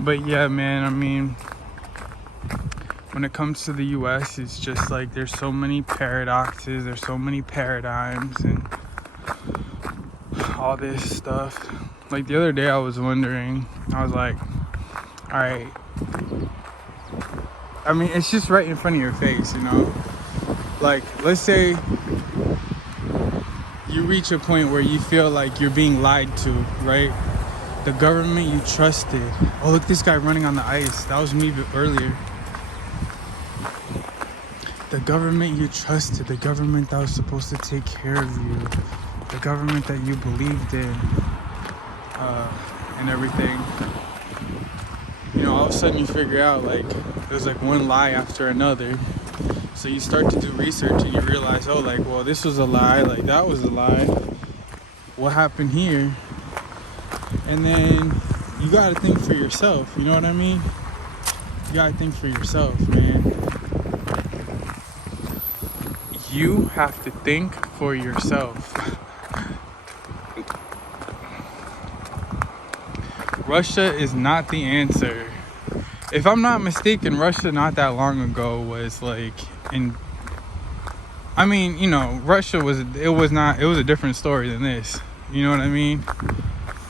But yeah, man, I mean, when it comes to the US, it's just like there's so many paradoxes, there's so many paradigms and all this stuff. Like the other day I was wondering, I was like, all right, I mean, it's just right in front of your face, you know? Like, let's say you reach a point where you feel like you're being lied to, right? The government you trusted. Oh, look, this guy running on the ice. That was me earlier. The government you trusted, the government that was supposed to take care of you, the government that you believed in, and everything. You know, all of a sudden you figure out like there's like one lie after another. So you start to do research and you realize, oh, like, well, this was a lie, like that was a lie. What happened here? And then you gotta think for yourself, you know what I mean? You gotta think for yourself, man. You have to think for yourself. Russia is not the answer. If I'm not mistaken, Russia not that long ago was like I mean, you know, Russia was a different story than this. You know what I mean?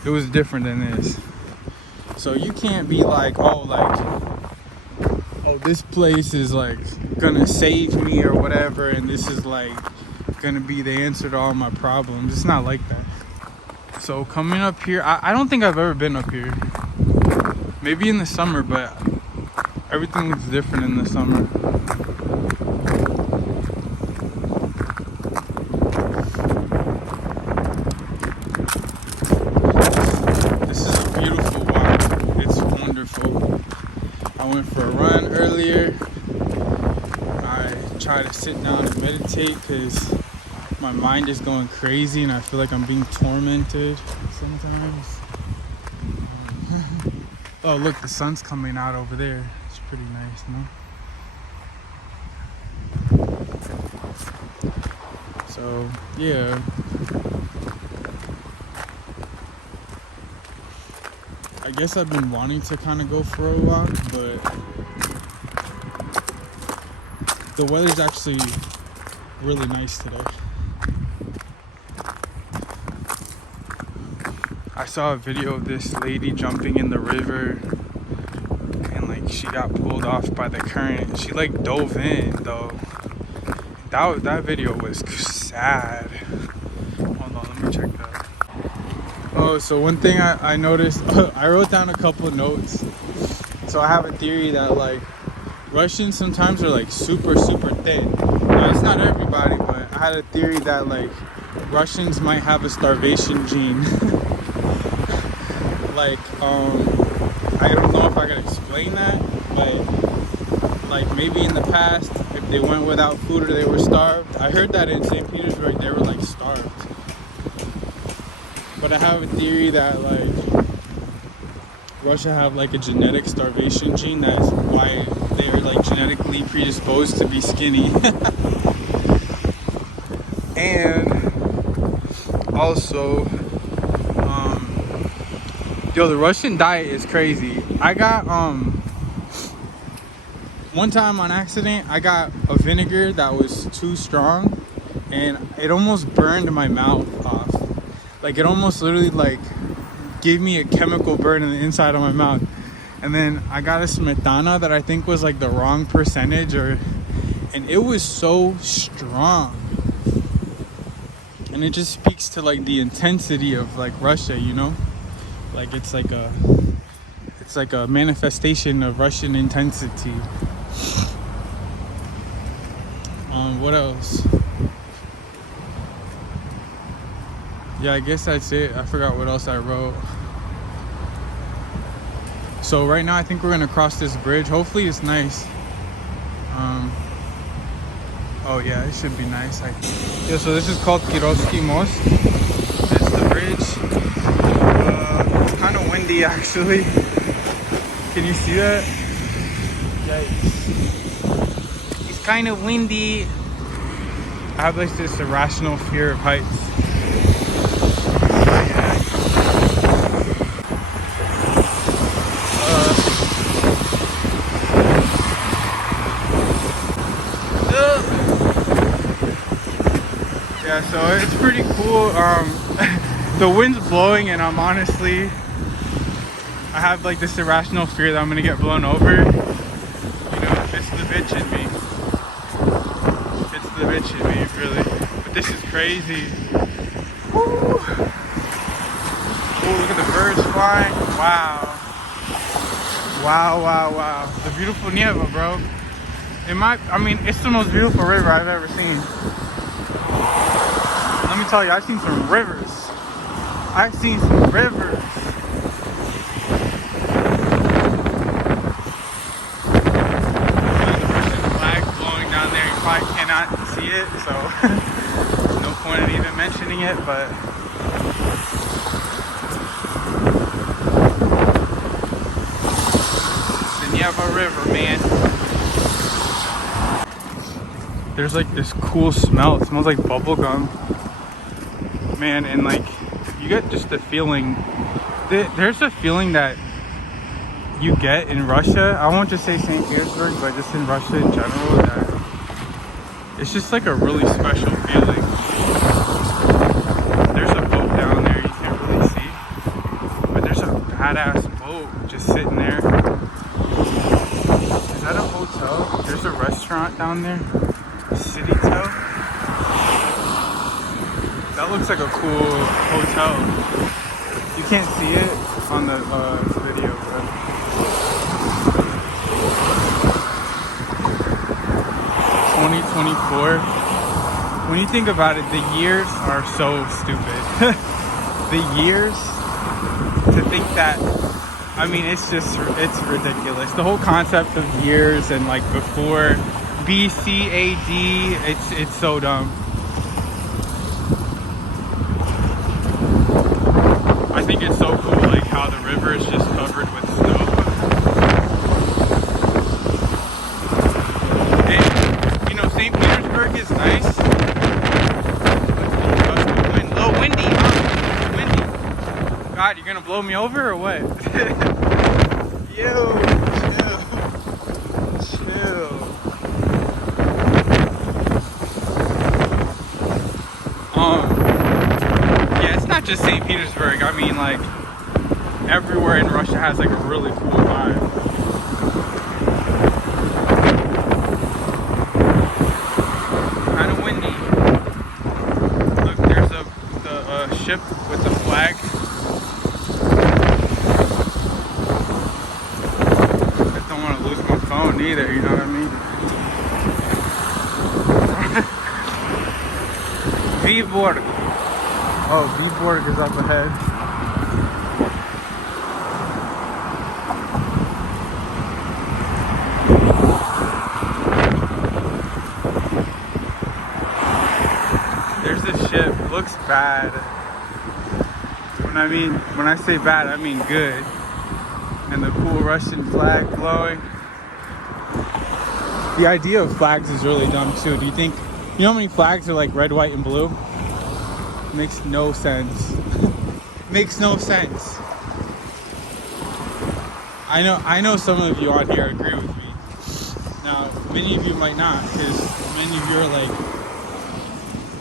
It was different than this. So you can't be like, oh, this place is like gonna save me or whatever, and this is like gonna be the answer to all my problems. It's not like that. So coming up here, I don't think I've ever been up here. Maybe in the summer, but everything is different in the summer. This is a beautiful walk. It's wonderful. I went for a run earlier. I try to sit down and meditate because my mind is going crazy and I feel like I'm being tormented sometimes. Oh, look, the sun's coming out over there. It's pretty nice, no? So, yeah. I guess I've been wanting to kind of go for a walk, but the weather's actually really nice today. I saw a video of this lady jumping in the river and like she got pulled off by the current. She like dove in though. That video was sad. Hold on, let me check that. Oh, so one thing I noticed, I wrote down a couple notes. So I have a theory that like Russians sometimes are like super thin. Now, it's not everybody, but I had a theory that like Russians might have a starvation gene. Like, I don't know if I can explain that, but like maybe in the past, if they went without food or they were starved. I heard that in St. Petersburg, they were like starved. But I have a theory that like Russia have like a genetic starvation gene. That's why they are like genetically predisposed to be skinny. And also, yo, the Russian diet is crazy. I got one time on accident, I got a vinegar that was too strong and it almost burned my mouth off. Like it almost literally like gave me a chemical burn in the inside of my mouth. And then I got a smetana that I think was like the wrong percentage, and it was so strong. And it just speaks to like the intensity of like Russia, you know? Like it's like a manifestation of Russian intensity. What else? Yeah, I guess that's it. I forgot what else I wrote. So right now I think we're gonna cross this bridge. Hopefully it's nice. Oh yeah, it should be nice. Yeah, so this is called Kirovsky Most. It's the bridge. It's kind of windy actually. Can you see that? Yikes. It's kind of windy. I have like this irrational fear of heights. Yeah, so it's pretty cool. The wind's blowing and I'm honestly, I have like this irrational fear that I'm gonna get blown over. You know, it's the bitch in me. It's the bitch in me, really. But this is crazy. Woo! Oh, look at the birds flying. Wow. Wow, wow, wow. The beautiful Nieva, bro. I mean, it's the most beautiful river I've ever seen. Let me tell you, I've seen some rivers. I've seen some rivers. The flag blowing down there, you probably cannot see it, so no point in even mentioning it, but the Nieva River, man. There's like this cool smell. It smells like bubble gum, man, and like you get just the feeling. There's a feeling that you get in Russia. I won't just say St. Petersburg, but just in Russia in general, that it's just like a really special feeling. There's a boat down there you can't really see, but there's a badass boat just sitting there. Is that a hotel? There's a restaurant down there. City Tow. That looks like a cool hotel. You can't see it on the video, but 2024. When you think about it, the years are so stupid. The years, to think that, I mean, it's ridiculous. The whole concept of years and like before BC, AD, it's so dumb. I think it's so cool, like how the river is just covered with snow. And, you know, St. Petersburg is nice. A little windy, huh? It's windy. God, you're gonna blow me over or what? Yo, chill. Yeah, it's not just St. Petersburg. I mean, like, everywhere in Russia has like a really cool vibe. Kind of windy. Look, there's the ship with the flag. I don't want to lose my phone either, you know what I mean? Viborg. Oh, Viborg is up ahead. There's a ship. It looks bad. When I say bad, I mean good. And the cool Russian flag blowing. The idea of flags is really dumb too. Do you think, you know how many flags are like red, white, and blue? Makes no sense. Makes no sense. I know some of you on here agree with me. Now, many of you might not, because many of you are like,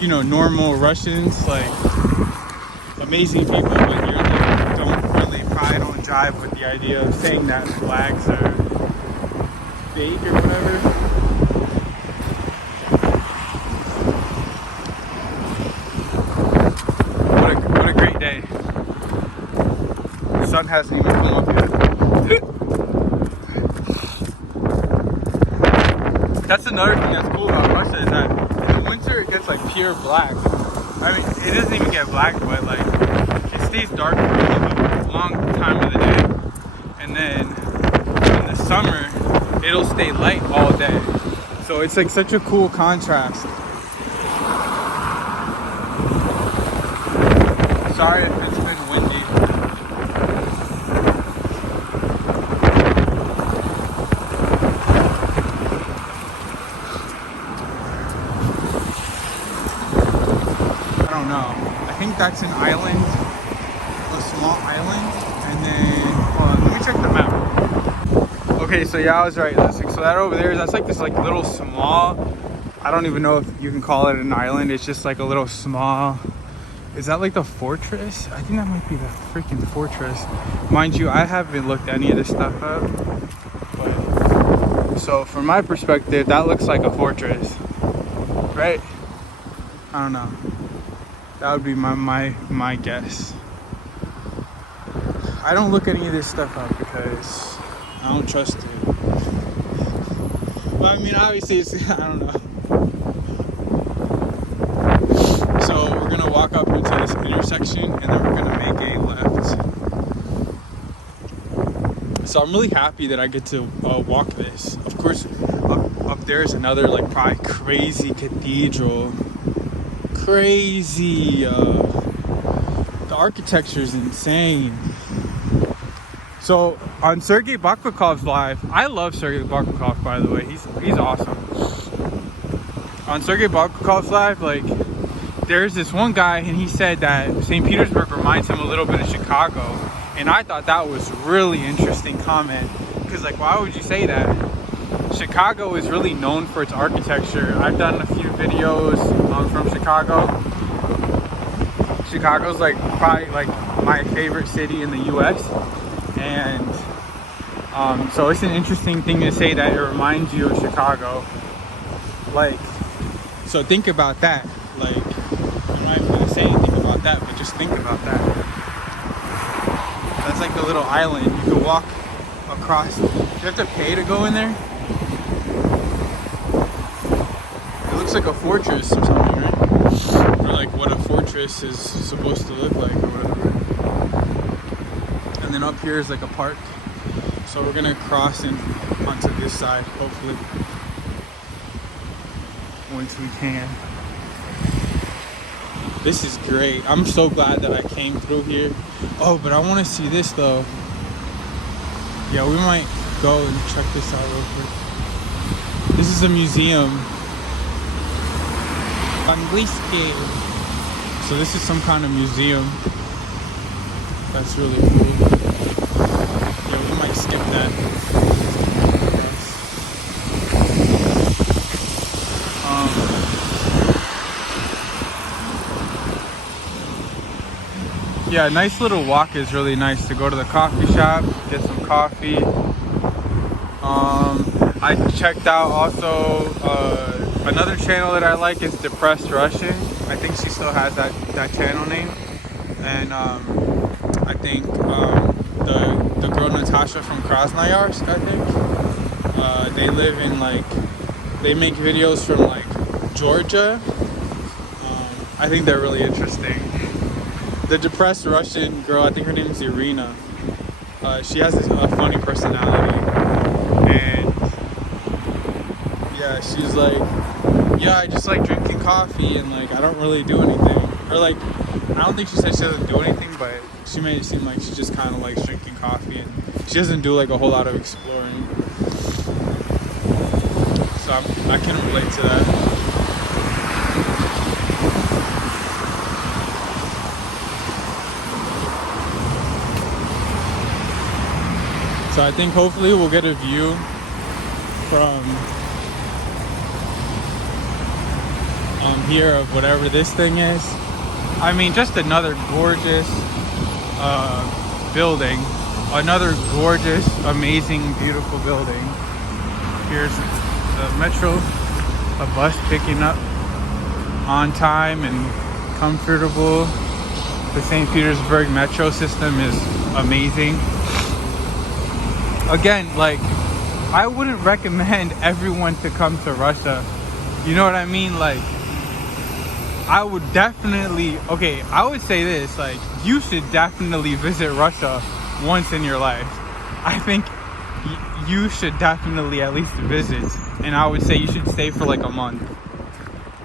you know, normal Russians, like amazing people, but you're like, don't really probably don't jive with the idea of saying that flags are fake or whatever. What a great day. The sun hasn't even come up yet. That's another thing that's cool about Russia, is that in the winter it gets like pure black. I mean, it doesn't even get black, but like it stays dark for a long time of the day. And then in the summer, it'll stay light all day. So it's like such a cool contrast. Sorry if it's been windy. I don't know. I think that's an island, a small island, and then hold on, let me check the map. Okay, so yeah, I was right. So that over there, that's like this like little small I don't even know if you can call it an island. It's just like a little small. Is that like the fortress? I think that might be the freaking fortress. Mind you, I haven't looked any of this stuff up. But, so from my perspective, that looks like a fortress, right? I don't know. That would be my guess. I don't look any of this stuff up because I don't trust it. But I mean, obviously, it's, I don't know. So we're gonna walk up into this intersection and then we're gonna make a left. So I'm really happy that I get to walk this. Of course, up there is another like probably crazy cathedral. Crazy. The architecture is insane. So on Sergei Baklikov's live, I love Sergei Baklikov, by the way. He's awesome. On Sergei Baklikov's live, like, there's this one guy and he said that St. Petersburg reminds him a little bit of Chicago. And I thought that was really interesting comment. Because like, why would you say that? Chicago is really known for its architecture. I've done a few videos from Chicago. Chicago's like probably like my favorite city in the US. And so it's an interesting thing to say that it reminds you of Chicago. Like, so think about that. Like, I'm not even gonna say anything about that, but just think about that. That's like a little island. You can walk across. Do you have to pay to go in there? It looks like a fortress or something, right? Or like what a fortress is supposed to look like or whatever. And then up here is like a park. So we're gonna cross in onto this side, hopefully. Once we can. This is great. I'm so glad that I came through here. Oh, but I want to see this though. Yeah, we might go and check this out real quick. This is a museum. Angliski. So this is some kind of museum. That's really cool. Yeah, we might skip that. Yeah, nice little walk is really nice to go to the coffee shop, get some coffee. I checked out also another channel that I like is Depressed Russian. I think she still has that channel name. And I think the girl Natasha from Krasnoyarsk, I think. They live in like, they make videos from like Georgia. I think they're really interesting. The Depressed Russian girl, I think her name is Irina. She has a funny personality. And yeah, she's like, yeah, I just like drinking coffee and like I don't really do anything. Or like, I don't think she said she doesn't do anything, but she made it seem like she just kind of likes drinking coffee and she doesn't do like a whole lot of exploring. So I can relate to that. So I think hopefully we'll get a view from here of whatever this thing is. I mean, just another gorgeous building. Another gorgeous, amazing, beautiful building. Here's the metro, a bus picking up on time and comfortable. The St. Petersburg metro system is amazing. Again, like, I wouldn't recommend everyone to come to Russia. You know what I mean? Like, I would definitely, okay, I would say this, like, you should definitely visit Russia once in your life. I think you should definitely at least visit. And I would say you should stay for like a month.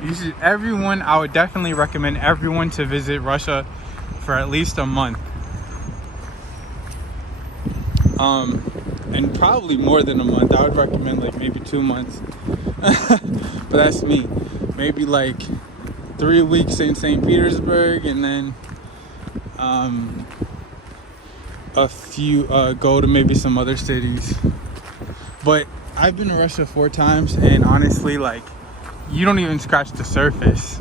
You should, I would definitely recommend everyone to visit Russia for at least a month. And probably more than a month. I would recommend like maybe 2 months. But that's me. Maybe like 3 weeks in St. Petersburg and then a few go to maybe some other cities. But I've been to Russia 4 times and honestly, like, you don't even scratch the surface.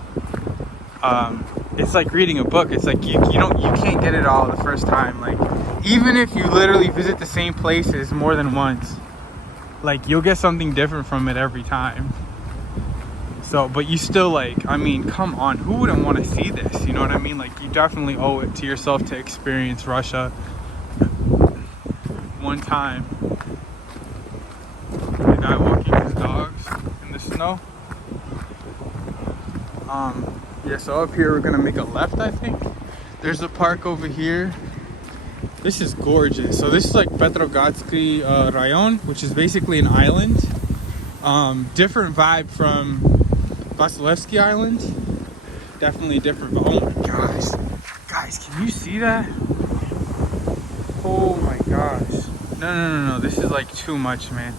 It's like reading a book. It's like you can't get it all the first time. Like, even if you literally visit the same places more than once, like, you'll get something different from it every time. So, but you still, like, I mean, come on, who wouldn't want to see this? You know what I mean? Like, you definitely owe it to yourself to experience Russia one time. The guy walking his dogs in the snow. Yeah, so up here we're gonna make a left, I think. There's a park over here. This is gorgeous. So this is like Petrogradski rayon, which is basically an island. Different vibe from Vasilevsky Island. Definitely different. Oh my gosh. Guys, can you see that? Oh my gosh. No. This is like too much, man.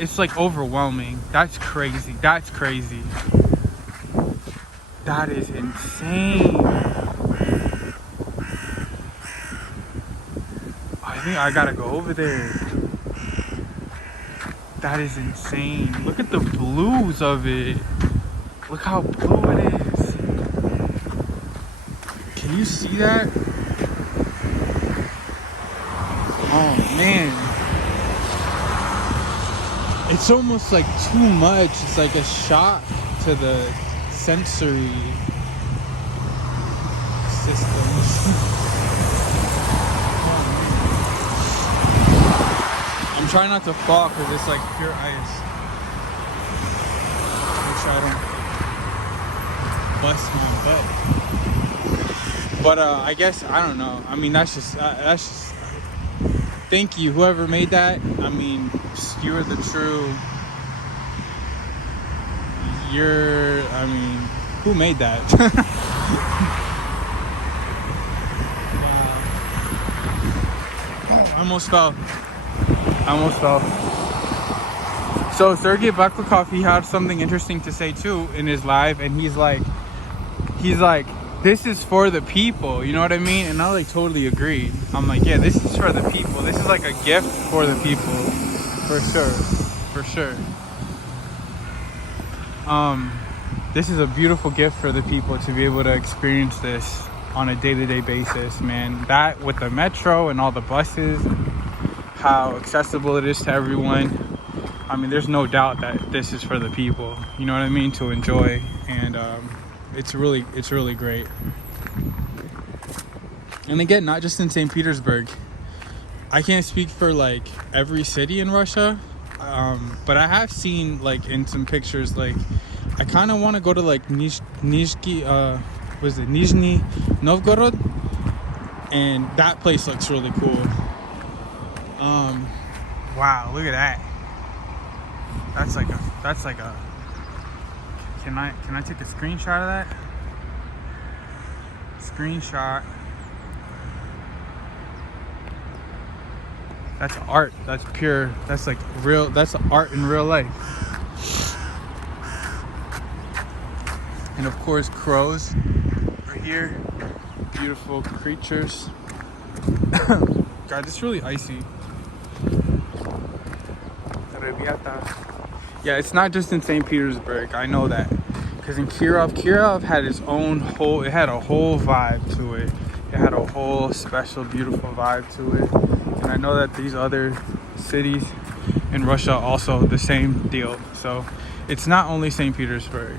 It's like overwhelming. That's crazy. That's crazy. That is insane. I think I gotta go over there. That is insane. Look at the blues of it. Look how blue it is. Can you see that? Oh man. It's almost like too much. It's like a shot to the sensory systems. I'm trying not to fall because it's like pure ice. Make sure I don't bust my butt. But I guess, I don't know. I mean, that's just thank you, whoever made that. I mean, you're the true. I mean, who made that? Wow. I almost fell. So Sergei Baklikov, he had something interesting to say too in his live, and he's like, this is for the people, you know what I mean? And I like totally agree. I'm like, yeah, this is for the people. This is like a gift for the people, for sure. This is a beautiful gift for the people to be able to experience this on a day-to-day basis, man. That with the metro and all the buses, how accessible it is to everyone. I mean, there's no doubt that this is for the people, you know what I mean, to enjoy. And it's really great. And again, not just in St. Petersburg. I can't speak for like every city in Russia, but I have seen like in some pictures, like I kind of want to go to like Nizhny Novgorod, and that place looks really cool. Wow, look at that. That's like a. Can I take a screenshot of that? Screenshot. That's art. That's pure. That's like real. That's art in real life. And of course, crows are here. Beautiful creatures. God, it's really icy. Yeah, it's not just in St. Petersburg. I know that. Because in Kirov had its own whole, it had a whole vibe to it. It had a whole special, beautiful vibe to it. And I know that these other cities in Russia also the same deal. So it's not only St. Petersburg.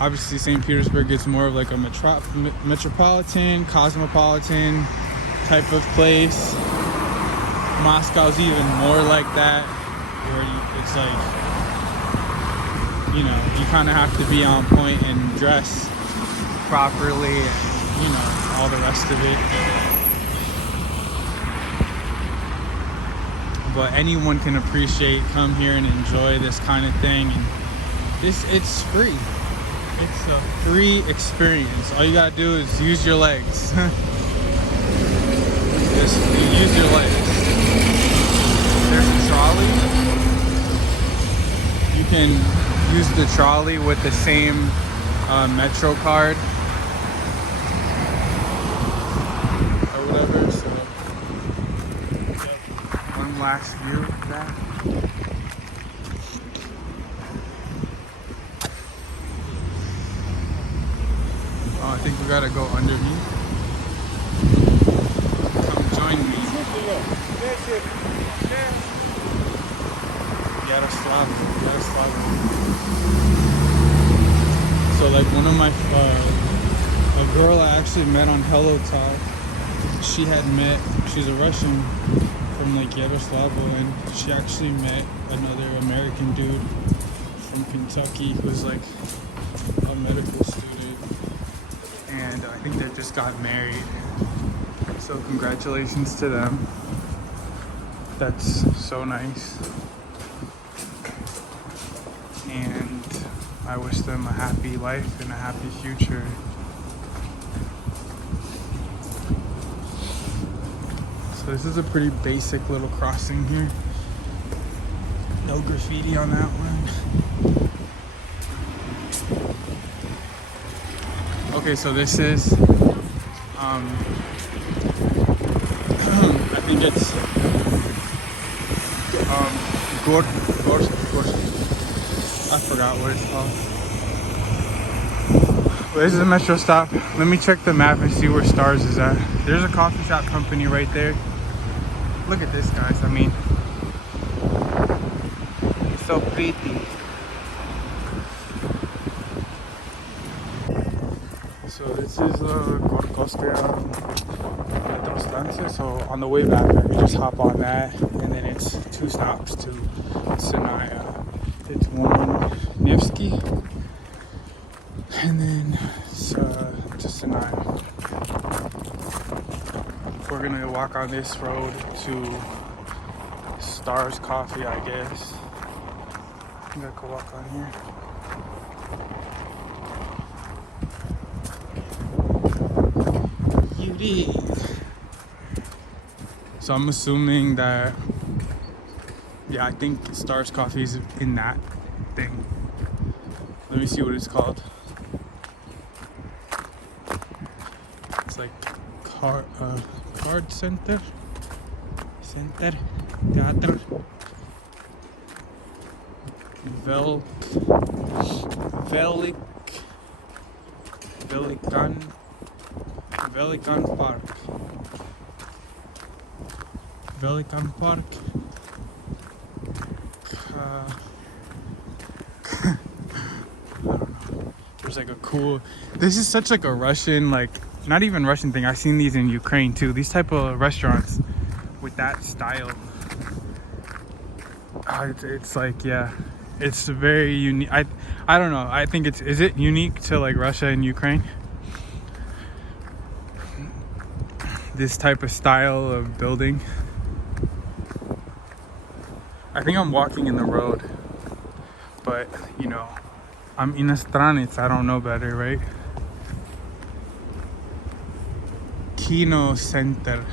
Obviously St. Petersburg is more of like a metropolitan, cosmopolitan type of place. Moscow's even more like that, where it's like, you know, you kind of have to be on point and dress properly and, you know, all the rest of it. But anyone can appreciate, come here and enjoy this kind of thing. And it's free. It's a free experience. All you gotta do is use your legs. Just use your legs. There's a trolley. You can use the trolley with the same metro card or whatever. So, yep. One last view of that. We gotta go underneath. Come join me. Yaroslavo. So like one of my, a girl I actually met on Hello Talk, she's a Russian from like Yaroslavo, and she actually met another American dude from Kentucky who's like a medical student, and I think they just got married. So congratulations to them. That's so nice. And I wish them a happy life and a happy future. So this is a pretty basic little crossing here. No graffiti on that one. Okay, so this is I think it's I forgot what it's called. Well, this is a metro stop. Let me check the map and see where Stars is at. There's a coffee shop company right there. Look at this, guys. I mean, it's so pretty. So this is gorьковская metro stanция. So on the way back, I can just hop on that, and then it's 2 stops to Sinaya. It's one Nevsky, and then it's to Sinaya. We're gonna walk on this road to Stars Coffee, I guess. I think I could walk on here. Beauty. So I'm assuming that, yeah, I think Stars Coffee is in that thing. Let me see what it's called. It's like card center, theater, Velikan Park. There's like a cool, this is such like a Russian, like not even Russian thing. I've seen these in Ukraine too, these type of restaurants with that style. It's like, yeah, it's very unique. I don't know, I think is it unique to like Russia and Ukraine, this type of style of building? I think I'm walking in the road, but you know, I'm inostranец, I don't know better, right? Kino Center.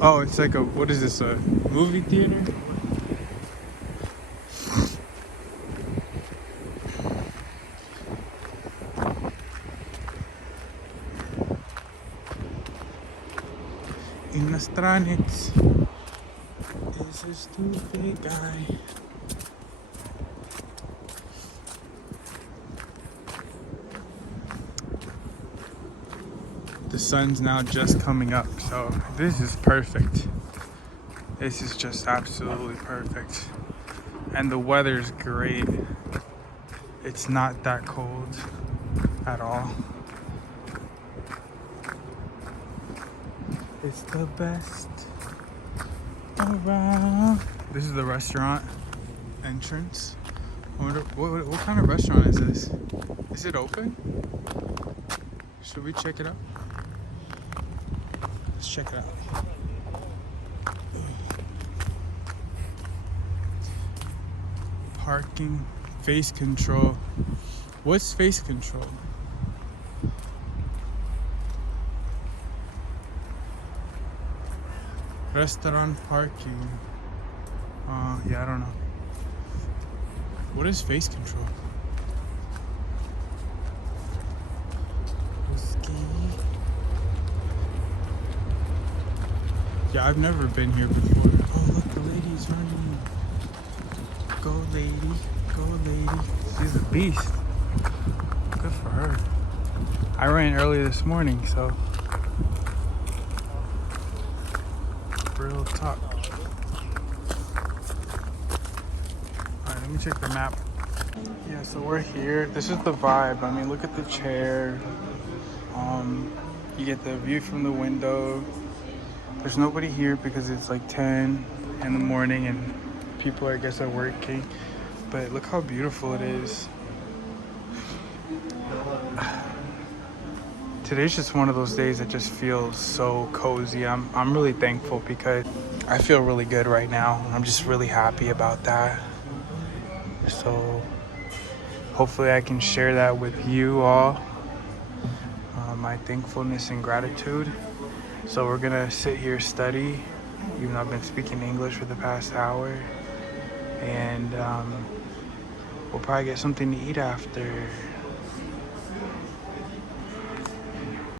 Oh, it's like a, what is this, a movie theater? Inostranец is a stupid guy. The sun's now just coming up, so this is perfect. This is just absolutely perfect. And the weather's great. It's not that cold at all. It's the best around. This is the restaurant entrance. I wonder, what kind of restaurant is this? Is it open? Should we check it out? Let's check it out. Parking, face control. What's face control? Restaurant parking. Yeah, I don't know. What is face control? Whiskey. Yeah, I've never been here before. Oh, look, the lady's running. Go, lady. Go, lady. She's a beast. Good for her. I ran early this morning, so real talk. Alright, let me check the map. Yeah, so we're here. This is the vibe. I mean, look at the chair. You get the view from the window. There's nobody here because it's like 10 in the morning and people, I guess, are working. But look how beautiful it is. Today's just one of those days that just feels so cozy. I'm really thankful because I feel really good right now. I'm just really happy about that. So hopefully I can share that with you all, my thankfulness and gratitude. So we're gonna sit here, study, even though I've been speaking English for the past hour, and we'll probably get something to eat after.